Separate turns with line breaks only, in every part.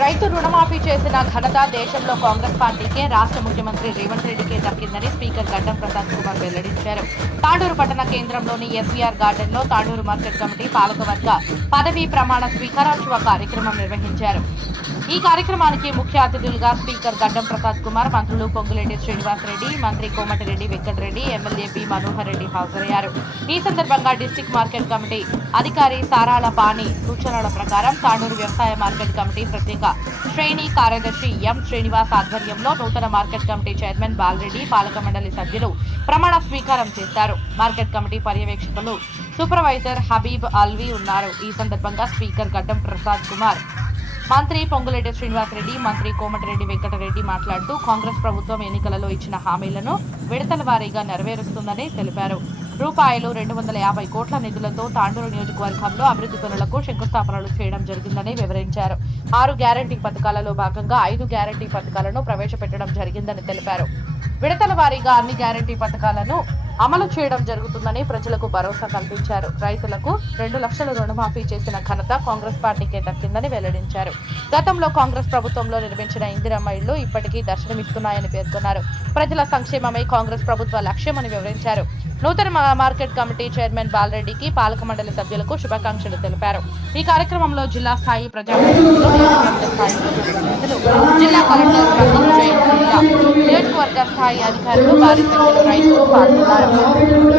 రైతు రుణమాఫీ చేసిన ఘనత దేశంలో కాంగ్రెస్ పార్టీకే రాష్ట్ర ముఖ్యమంత్రి రేవంత్ రెడ్డికే దక్కిందని స్పీకర్ గడ్డం ప్రసాద్ కుమార్ వెల్లడించారు. తాండూరు పట్టణ కేంద్రంలోని ఎస్వీఆర్ గార్డెన్లో తాండూరు మార్కెట్ కమిటీ పాలకవర్గ పదవీ ప్రమాణ స్వీకారోత్సవ కార్యక్రమం నిర్వహించారు. ఈ కార్యక్రమానికి ముఖ్య అతిథులుగా స్పీకర్ గడ్డం ప్రసాద్ కుమార్ మంత్రులు పొంగులెడ్డి శ్రీనివాసరెడ్డి మంత్రి కోమటిరెడ్డి వెంకటరెడ్డి ఎమ్మెల్యే పి మనోహర్ రెడ్డి హాజరయ్యారు. ఈ సందర్భంగా డిస్టిక్ మార్కెట్ కమిటీ అధికారి సారాల పాణి సూచనల ప్రకారం తాండూరు వ్యవసాయ మార్కెట్ కమిటీ ప్రత్యేక శ్రేణి కార్యదర్శి ఎం శ్రీనివాస్ ఆధ్వర్యంలో నూతన మార్కెట్ కమిటీ చైర్మన్ బాలరెడ్డి పాలక మండలి సభ్యులు ప్రమాణ స్వీకారం చేశారు. మార్కెట్ కమిటీ పర్యవేక్షకులు సూపర్వైజర్ హబీబ్ అల్వీ ఉన్నారు. ఈ సందర్భంగా స్పీకర్ గడ్డం ప్రసాద్ కుమార్ మంత్రి పొంగులేటి శ్రీనివాసరెడ్డి మంత్రి కోమటిరెడ్డి వెంకటరెడ్డి మాట్లాడుతూ కాంగ్రెస్ ప్రభుత్వం ఎన్నికలలో ఇచ్చిన హామీలను విడతల వారీగా నెరవేరుస్తుందని తెలిపారు. రూపాయలు రెండు వందల యాభై కోట్ల నిధులతో తాండూరు నియోజకవర్గంలో అభివృద్ధి పనులకు శంకుస్థాపనలు చేయడం జరిగిందని వివరించారు. ఆరు గ్యారంటీ పథకాలలో భాగంగా ఐదు గ్యారంటీ పథకాలను ప్రవేశపెట్టడం జరిగిందని తెలిపారు. విడతల వారీగా అన్ని గ్యారంటీ పథకాలను అమలు చేయడం జరుగుతుందని ప్రజలకు భరోసా కల్పించారు. రైతులకు రెండు లక్షల రుణమాఫీ చేసిన ఘనత కాంగ్రెస్ పార్టీకే దక్కిందని వెల్లడించారు. గతంలో కాంగ్రెస్ ప్రభుత్వంలో నిర్మించిన ఇందిరమ్మ ఇళ్ళు ఇప్పటికీ దర్శనమిస్తున్నాయని పేర్కొన్నారు. ప్రజల సంక్షేమమే కాంగ్రెస్ ప్రభుత్వ లక్ష్యమని వివరించారు. నూతన మార్కెట్ కమిటీ చైర్మన్ బాలరెడ్డికి పాలక మండలి సభ్యులకు శుభాకాంక్షలు తెలిపారు. ఈ కార్యక్రమంలో జిల్లా స్థాయి ప్రజాప్రతినిధులు జిల్లా కలెక్టర్ నియోజకవర్గ స్థాయి అధికారులు భారీ సంఖ్యలో రైతులు పాల్గొన్నారు.
రైతులకు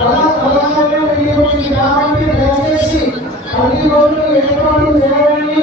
అలా అలాగే వెయ్యి గ్రామానికి దయచేసి అన్ని రోజులు ఏర్పాటు చేయాలని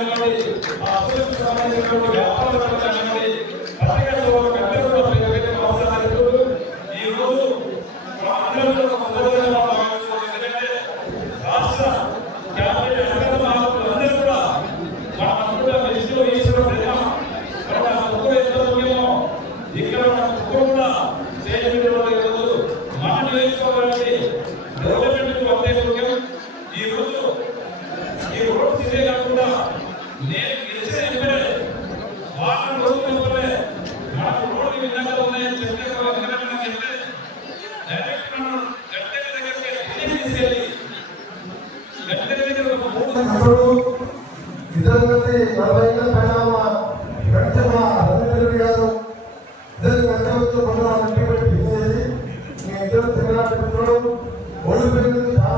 నిలబడి అసలు నిలబడి
వ్యాపారం నిలబడి ప్రతిగత శ్రీ బలమైన ప్రణామ వెంటమ రవీంద్రుడు గారు ఇద్దరు వెంటతో బృందం వెంటబడి పిలిచేది మీ ఇద్దరు తిరుగులాట మిత్రుడు ఓడిపోయింది చాలా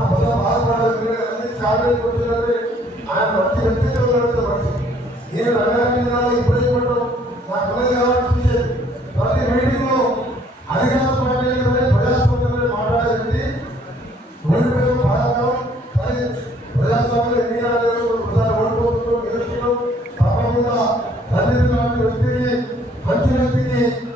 బలం തിരഞ്ഞെടുപ്പിന്റെ